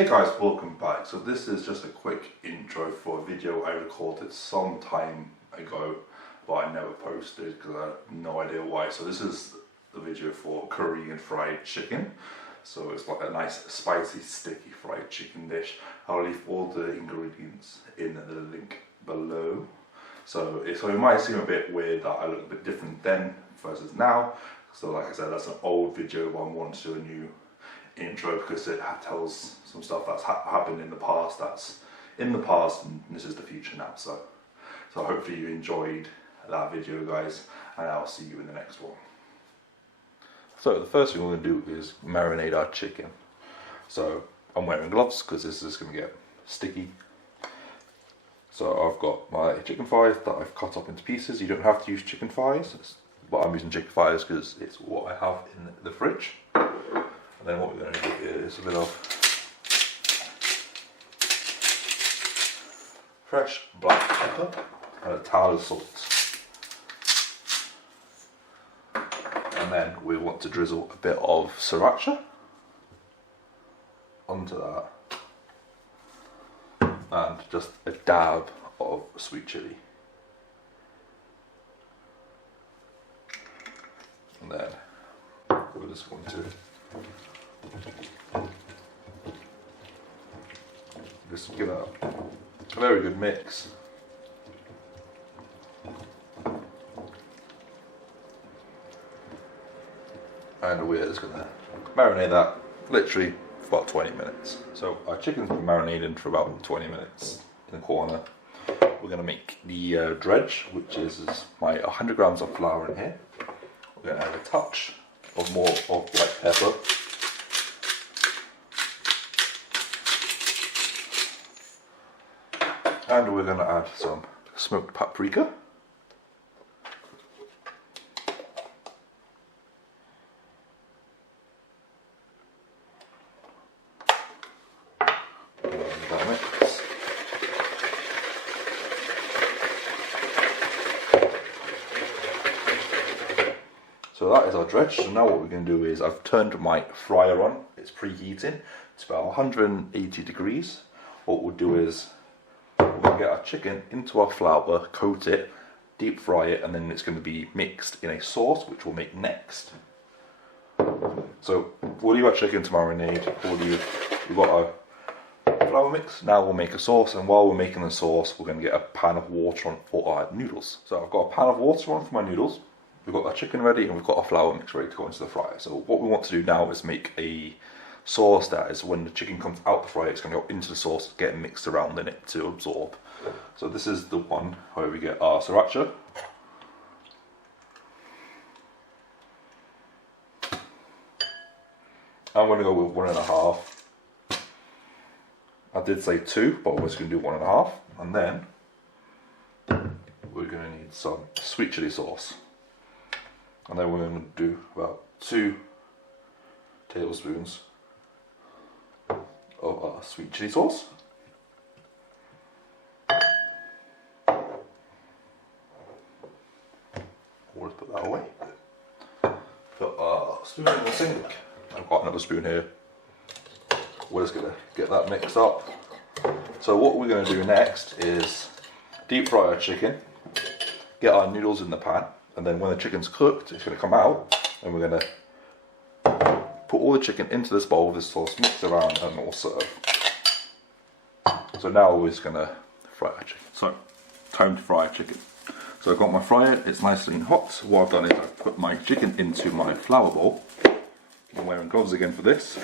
Hey guys, welcome back. So this is just a quick intro for a video I recorded some time ago, but I never posted because I have no idea why. So this is the video for Korean fried chicken. So it's like a nice spicy sticky fried chicken dish. I'll leave all the ingredients in the link below. So it might seem a bit weird that I look a bit different then versus now. So like I said, that's an old video, but I want to do a new intro because it tells some stuff that's happened in the past, and this is the future now. So hopefully you enjoyed that video, guys, and I'll see you in the next one. So the first thing we're going to do is marinate our chicken. So I'm wearing gloves because this is going to get sticky. So I've got my chicken thighs that I've cut up into pieces. You don't have to use chicken thighs, but I'm using chicken thighs because it's what I have in the fridge. And then what we're going to do is a bit of fresh black pepper and a towel of salt. And then we want to drizzle a bit of sriracha onto that. And just a dab of sweet chili. And then we're just going to just give that a very good mix. And we're just going to marinate that literally for about 20 minutes. So our chicken's been marinating for about 20 minutes in the corner. We're going to make the dredge, which is my 100 grams of flour in here. We're going to add a touch of more of black pepper. And we're going to add some smoked paprika. And that mix. So that is our dredge. So now what we're going to do is I've turned my fryer on. It's preheating. It's about 180 degrees. What we'll do is we'll get our chicken into our flour, coat it, deep fry it, and then it's going to be mixed in a sauce which we'll make next. So we'll leave our chicken to marinate. We've got our flour mix. Now we'll make a sauce, and while we're making the sauce, we're going to get a pan of water on for our noodles. So I've got a pan of water on for my noodles. We've got our chicken ready, and we've got our flour mix ready to go into the fryer. So what we want to do now is make a sauce that is when the chicken comes out the fryer, it's going to go into the sauce, get mixed around in it to absorb. So this is the one where we get our sriracha. I'm going to go with 1.5. I did say 2, but we're just going to do 1.5. And then we're going to need some sweet chili sauce. And then we're going to do about 2 tablespoons of our sweet chili sauce. We'll just put that away. Put our spoon in the sink. I've got another spoon here. We're just going to get that mixed up. So what we're going to do next is deep fry our chicken, get our noodles in the pan, and then when the chicken's cooked, it's going to come out, and we're going to put all the chicken into this bowl with this sauce, mix around, and we'll serve. So now we're just going to fry our chicken. So, time to fry our chicken. So I've got my fryer, it's nicely hot. What I've done is I've put my chicken into my flour bowl. I'm wearing gloves again for this.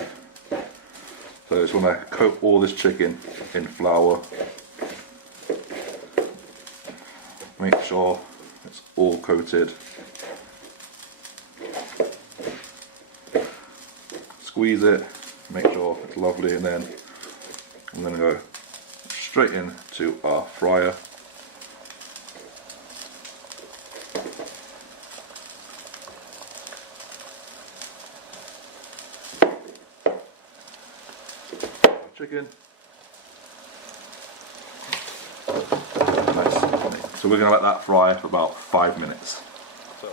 So I just want to coat all this chicken in flour. Make sure it's all coated. Squeeze it, make sure it's lovely, and then I'm going to go straight into our fryer. Chicken. Nice. So we're going to let that fry for about 5 minutes. So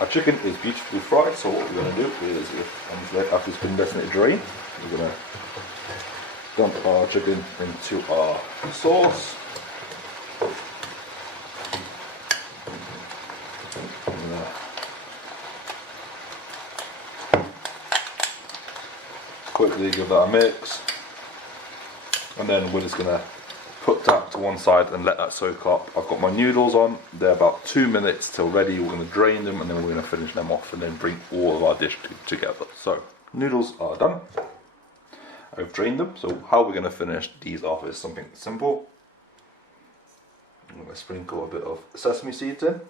our chicken is beautifully fried, so what we're going to do is, after it's been letting it drain, we're going to dump our chicken into our sauce. Quickly give that a mix, and then we're just gonna put that to one side and let that soak up. I've got my noodles on, they're about 2 minutes till ready. We're gonna drain them and then we're gonna finish them off and then bring all of our dish together. So, noodles are done. I've drained them, so how we're gonna finish these off is something simple. I'm gonna sprinkle a bit of sesame seeds in.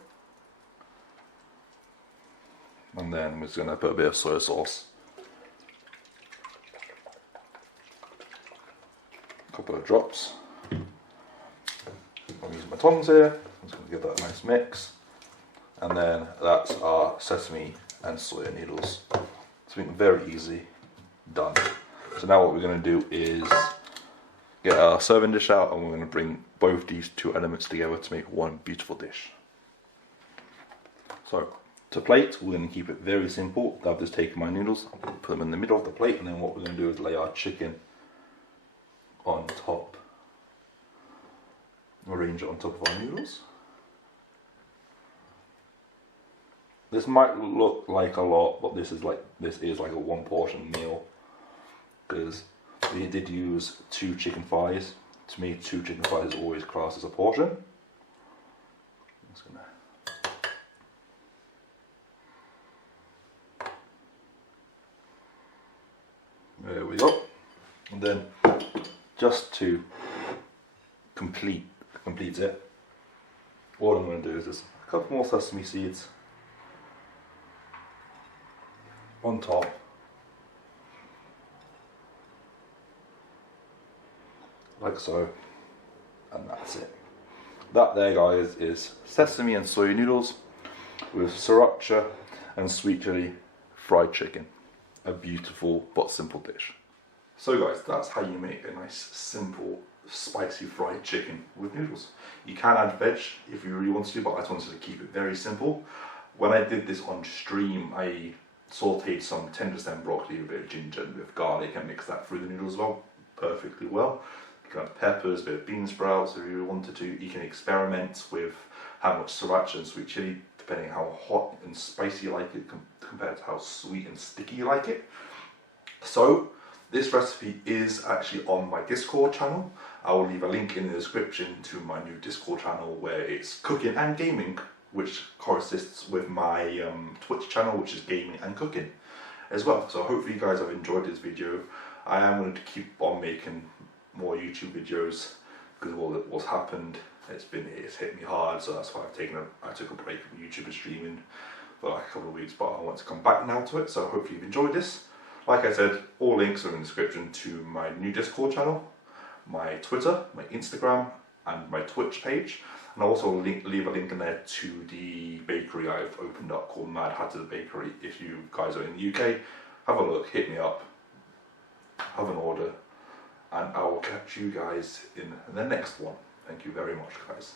And then we're just gonna put a bit of soy sauce. Couple of drops. I'm using my tongs here. I'm just going to give that a nice mix, and then that's our sesame and soya noodles. Something very easy, done. So now what we're going to do is get our serving dish out, and we're going to bring both these two elements together to make one beautiful dish. So to plate, we're going to keep it very simple. I've just taken my noodles, put them in the middle of the plate, and then what we're going to do is lay our chicken on top. Arrange it on top of our noodles. This might look like a lot, but this is like a one portion meal, because we did use 2 chicken thighs. To me, 2 chicken thighs is always classed as a portion. I'm just gonna there we go. And then just to complete it, all I'm going to do is just a couple more sesame seeds on top, like so, and that's it. That there, guys, is sesame and soy noodles with sriracha and sweet chili fried chicken. A beautiful but simple dish. So guys, that's how you make a nice, simple, spicy fried chicken with noodles. You can add veg if you really want to, but I just wanted to keep it very simple. When I did this on stream, I sauteed some tender stem broccoli, a bit of ginger and a bit of garlic, and mixed that through the noodles as well, perfectly well. You can add peppers, a bit of bean sprouts if you really wanted to. You can experiment with how much sriracha and sweet chili, depending how hot and spicy you like it compared to how sweet and sticky you like it. So, this recipe is actually on my Discord channel. I will leave a link in the description to my new Discord channel where it's cooking and gaming, which coexists with my Twitch channel, which is gaming and cooking as well. So hopefully you guys have enjoyed this video. I am going to keep on making more YouTube videos because of what's happened. It's hit me hard, so that's why I took a break from YouTube and streaming for like a couple of weeks, but I want to come back now to it. So hopefully you've enjoyed this. Like I said, all links are in the description to my new Discord channel, my Twitter, my Instagram, and my Twitch page. And I'll also leave a link in there to the bakery I've opened up called Mad Hatter's Bakery. If you guys are in the UK, have a look, hit me up, have an order, and I will catch you guys in the next one. Thank you very much, guys.